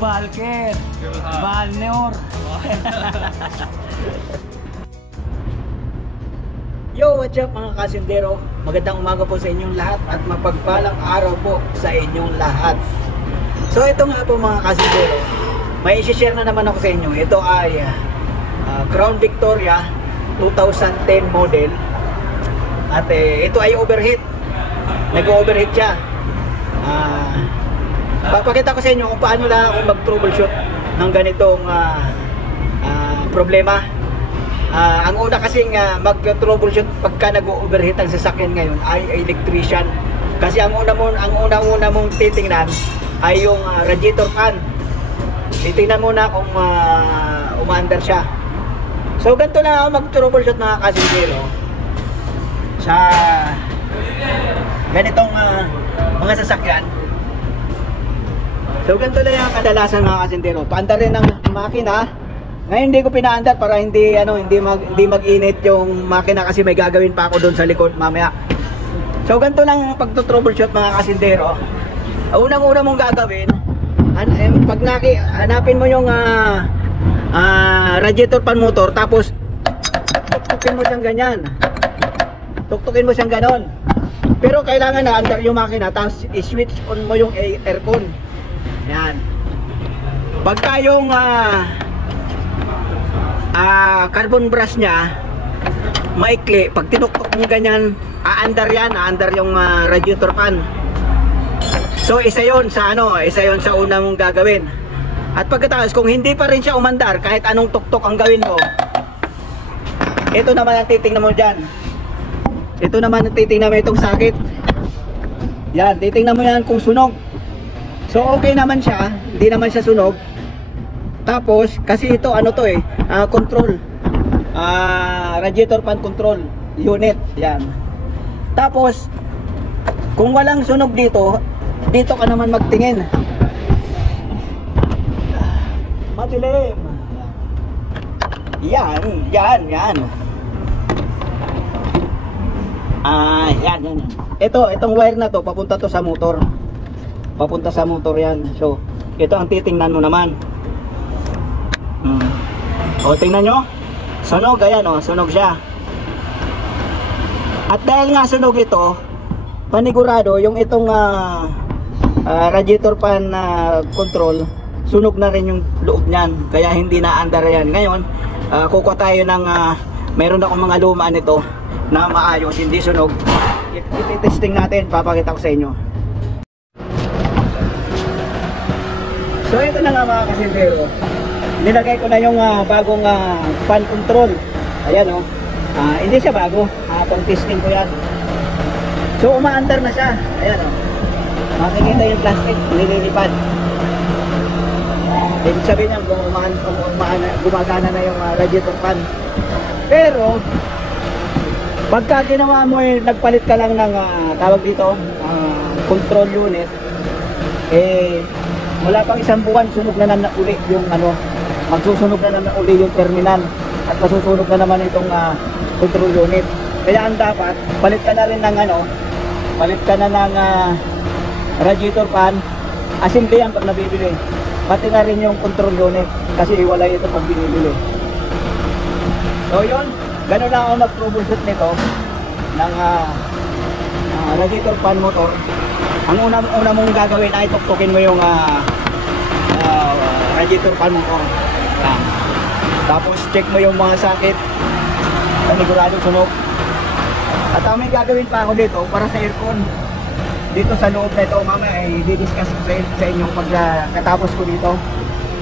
Balker, Balnor. Yo, what's up mga kasindero? Magandang umaga po sa inyong lahat at mapagpalang araw po sa inyong lahat. So ito nga po mga kasindero, may isi-share na naman ako sa inyo. Ito ay Crown Victoria 2010 model. At ito ay overheat. Nag-overheat siya. Papakita ko sa inyo kung paano lang ako mag-troubleshoot ng ganitong problema. Ang una kasing mag-troubleshoot pagka nag-overheat ang sasakyan ngayon ay electrician. Kasi ang una mong titingnan ay yung radiator fan. Titingnan muna kung umaandar siya. So ganito lang ako mag-troubleshoot mga kasindero sa ganitong mga sasakyan. So ganito lang yung kadalasan mga kasindero. Paandar rin ng makina. Ngayon hindi ko pinaandar para hindi mag-init yung makina kasi may gagawin pa ako doon sa likod mamaya. So ganito lang pag-troubleshoot mga kasindero. Unang-una mong gagawin, pag hanapin mo yung radiator fan motor, tapos tuktukin mo siyang ganyan. Tuktukin mo siyang ganon. Pero kailangan na andar yung makina, tapos i-switch on mo yung aircon. Yan. Pagka yung carbon brush nya maikli, pag tinuktok mo ganyan, aandar yung radiator fan. So isa yon sa una mong gagawin. At pagkatapos kung hindi pa rin siya umandar, kahit anong tuktok ang gawin mo, ito naman ang titingnan mo diyan. Ito naman ang titingnan mo, itong sakit. Yan, titingnan mo yan kung sunog. So okay naman siya, hindi naman siya sunog. Tapos kasi ito control, radiator fan control unit, yan. Tapos kung walang sunog dito ka naman magtingin. Madilim. Yan. Yan. Itong wire na to papunta to sa motor. Papunta sa motor yan. So ito ang titingnan mo naman. O tingnan nyo, sunog, ayan o, sunog siya. At dahil nga sunog ito, panigurado yung itong radiator fan control, sunog na rin yung loob niyan, kaya hindi na andar yan. Ngayon kukuha tayo ng mayroon akong mga luma nito na maayos, hindi sunog. Iti-testing natin, papakita ko sa inyo. So ito na nga mga kasindero, nilagay ko na yung bagong fan control. Ayan o, hindi siya bago, pang testing ko yan. So umaandar na siya. Ayan o, makikita yung plastic nililipad. Ibig sabihin niya gumagana na yung radiator fan. Pero pagka ginawa mo nagpalit ka lang ng tawag dito control unit, wala pang isang buwan sunog na naman uli yung magsusunog na naman uli yung terminal at masusunog na naman itong control unit. Kaya ang dapat palit ka na rin ng radiator fan, assembly yan pag nabibili, pati na rin yung control unit kasi iwala ito pag binibili. So yun, gano'n lang ako mag-troubleshoot nito ng radiator fan motor. Ang una mong gagawin ay tuktukin mo yung radiator fan motor. Tapos check mo yung mga sakit, paniguradong sunog. At ang may gagawin pa ako dito para sa aircon dito sa loob na ito, mamaya ay di-discuss ko sa inyo pagkatapos ko dito.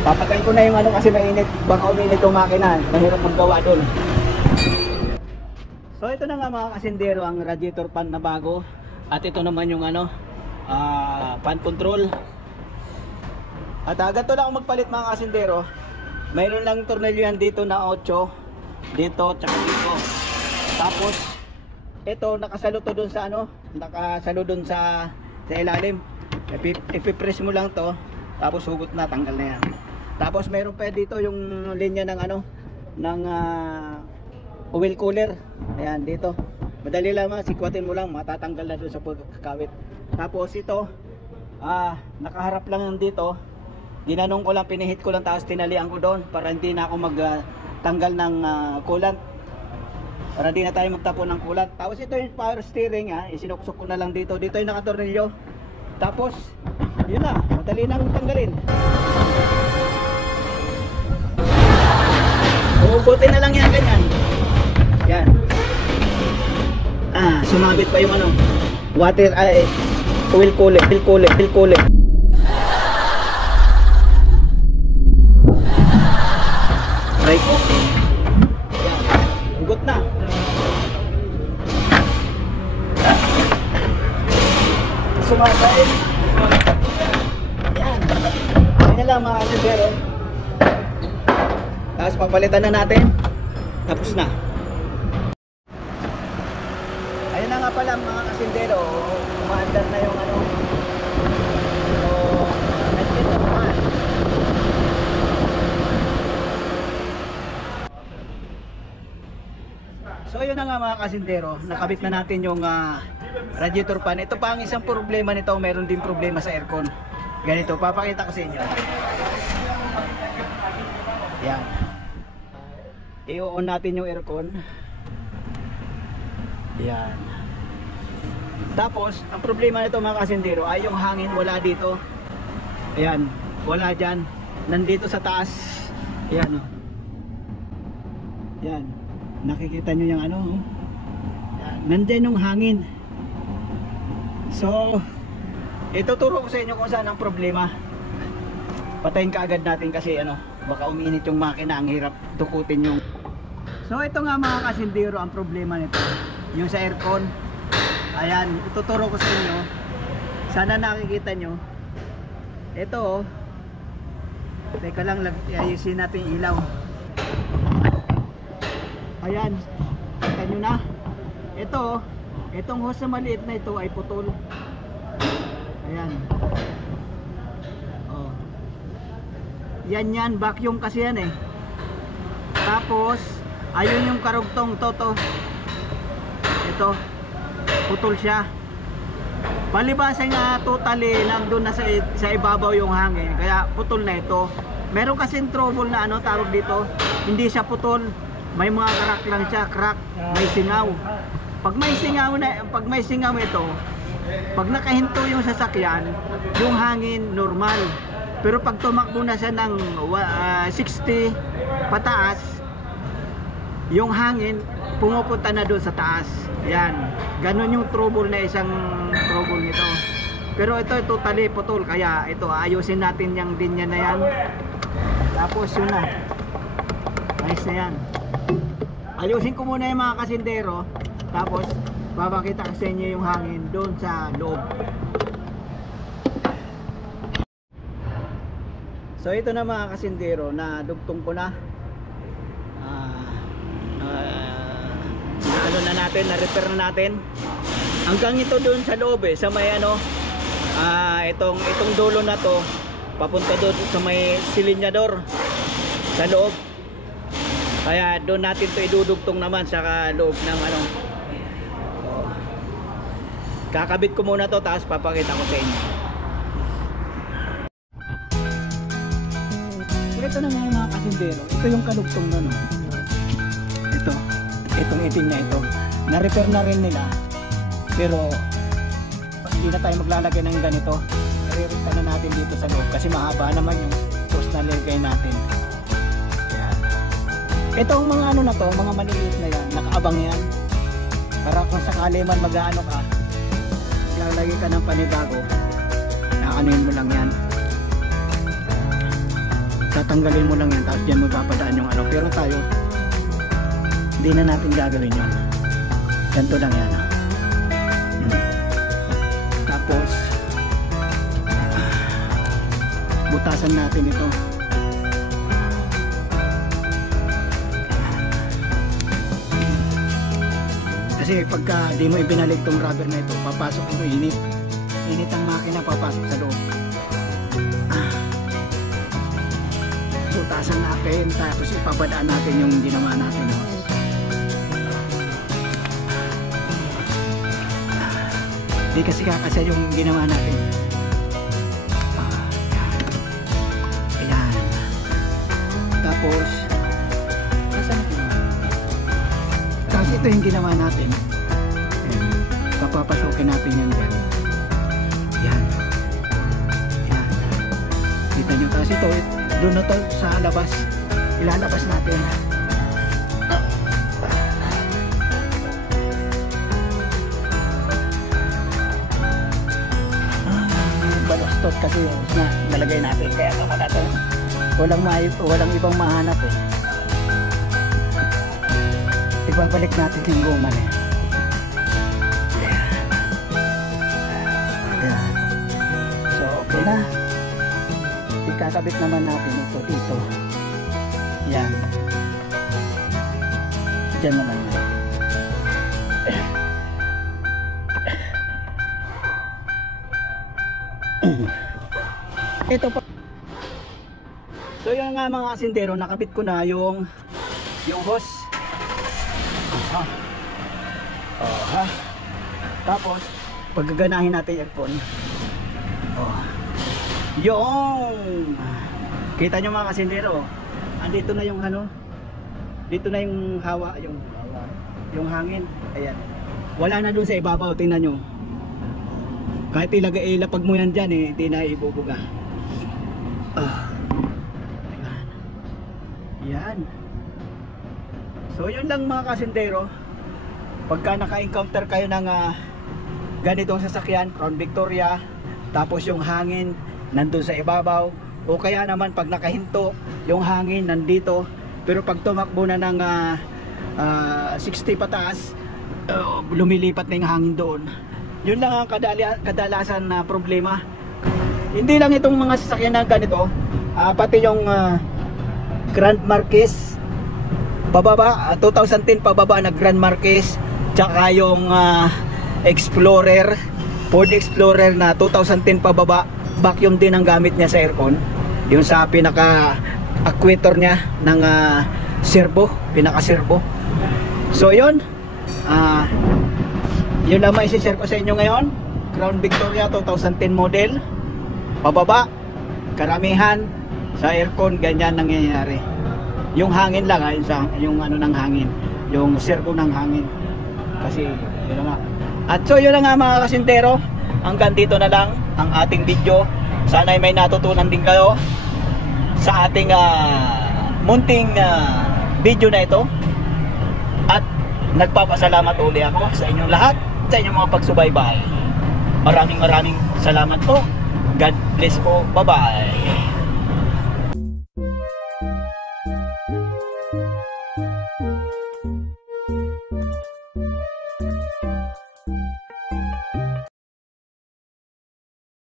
Papatay ko na yung kasi mainit, baka uminit yung makina, mahirap maggawa doon. So ito na nga mga kasindero, ang radiator fan na bago. At ito naman yung fan control. At ganito na ako magpalit mga kasindero. Mayroon lang tornilyo yan dito na 8, dito tsaka dito. Tapos ito nakasalo to doon sa nakasalo doon sa ilalim. Ipipress mo lang to, tapos hugot na, tanggal na yan. Tapos mayroon pa dito yung linya ng oil cooler. Ayan dito. Madali lang, sikwatin mo lang, matatanggal na doon sa pagkakawit. Tapos ito nakaharap lang dito Ginanong ko lang, pinihit ko lang, tapos tinalian ko doon para hindi na ako magtanggal ng coolant. Para di na tayo magtapon ng coolant. Tapos ito yung power steering, isinuksok ko na lang dito. Dito yung nakatornilyo. Tapos, yun na, madali nang tanggalin. Uubutin na lang yan, ganyan. Yan. Sumabit pa yung water, oil cooler. Right po. Ugot na. Sumasay. Yan. Ayun na lang mga kasindero. Tapos papalitan na natin. Tapos na. Ayun na nga pala mga kasindero. Umaandar na yung So yun na nga mga kasindero, nakabit na natin yung radiator fan. Ito pa ang isang problema nito, meron din problema sa aircon. Ganito, papakita ko sa inyo. Yan. I-on natin yung aircon. Yan. Tapos, ang problema nito mga kasindero ay yung hangin wala dito. Ayan, wala dyan. Nandito sa taas. Yan. Yan. Nakikita nyo yung yan. Nandyan yung hangin. So, ituturo ko sa inyo kung saan ang problema. Patayin ka agad natin kasi baka uminit yung makina, ang hirap dukutin yung. So ito nga mga kasindero ang problema nito, yung sa aircon. Ayan, ituturo ko sa inyo. Sana nakikita nyo. Ito teka lang, ayusin natin yung ilaw. Ayan, kita nyo na. Itong hose na maliit na ito ay putol. Ayan. Yan, vacuum kasi yan eh. Tapos ayun yung karugtong toto. Ito, putol siya. Palibasa nga totally nandun na sa ibabaw yung hangin, kaya putol na ito. Meron kasing trouble na tawag dito, hindi siya putol, may mga crack lang siya, crack, may singaw. Pag may singaw ito, pag nakahinto yung sasakyan, yung hangin normal. Pero pag tumakbo na siya ng 60 pataas, yung hangin pumupunta na doon sa taas. Yan, ganun yung trouble na isang trouble nito. Pero ito totally putol, kaya ito ayusin natin yung linya na yan. Tapos yun na, ayos na yan. Ayusin ko muna yung mga kasindero, tapos babakita ko sa inyo yung hangin doon sa loob. So ito na mga kasindero, na dugtong ko na. Na natin, na-repair na natin. Hanggang ito doon sa loob sa may itong dulo na to, papunta doon sa may silinyador sa loob. Kaya doon natin to idudugtong naman sa loob ng kakabit ko muna to, tapos papakita ko sa inyo. Ito na mga kasindero, ito yung kalugtong na itong itim na ito, na-repair na rin nila, pero hindi na tayo maglalagay ng ganito. I-repair na natin dito sa loob kasi mahaba naman yung post na lagay natin. Yan. Itong mga na to, mga maliliit na yan, nakaabang yan para kung sakali man mag-ano ka, lalagay ka ng panibago, naanuin mo lang yan, tatanggalin mo lang yan, tapos dyan mo papadaan yung pero tayo hindi na natin gagawin yun. Ganito lang yan. Tapos butasan natin ito. Kasi pagka di mo ibinalik tong rubber na ito, papasok yung init ang makina, papasok sa loob. Butasan natin, tapos ipabadaan natin yung ginawa natin. Hindi kasi kakasya yung ginawa natin. ito yung ginawa natin. Ayan. Papapasukin natin yan dyan. Yan. Yan. Kita nyo kasi ito, doon na to sa labas. Ilalabas natin. Balastot kasi yung nalagay natin. Kaya naman natin. Walang ibang mahanap eh. Ibabalik natin yung goma na yan. Ayan. So okay na. Ikakabit naman natin ito dito. Yan. Diyan naman. Ito pa. So yun nga mga kasindero, nakabit ko na yung hose. Ha. Tapos paggaganahin natin yung aircon. Yung kita nyo mga kasindero, andito na yung ano, dito na yung hawa, yung hangin. Ayan, wala na dun sa ibabaw. Tingnan nyo, kahit ilapag mo yan dyan hindi na ibubuga. Yan. So yun lang mga kasindero, pagka naka-encounter kayo ng ganitong sasakyan, Crown Victoria, tapos yung hangin nandun sa ibabaw, o kaya naman pag nakahinto yung hangin nandito, pero pag tumakbo na ng 60 pataas, lumilipat na yung hangin doon. Yun lang ang kadalasan na problema. Hindi lang itong mga sasakyan na ganito, pati yung Grand Marquis pababa, 2010 pababa na Grand Marquis, tsaka yung Explorer, Ford Explorer na 2010 pababa, vacuum din ang gamit niya sa aircon, yung sa pinaka actuator niya ng servo, pinaka servo. So yun, yun lang may share ko sa inyo ngayon. Crown Victoria 2010 model, pababa, karamihan sa aircon ganyan nangyayari. Yung hangin lang yung ano ng hangin, yung servo ng hangin. Kasi yun nga. At so yun lang nga mga kasintero, hanggang dito na lang ang ating video. Sana ay may natutunan din kayo sa ating munting video na ito. At nagpapasalamat uli ako sa inyong lahat, sa inyong mga pagsubaybay. Maraming salamat po. God bless po. Bye bye.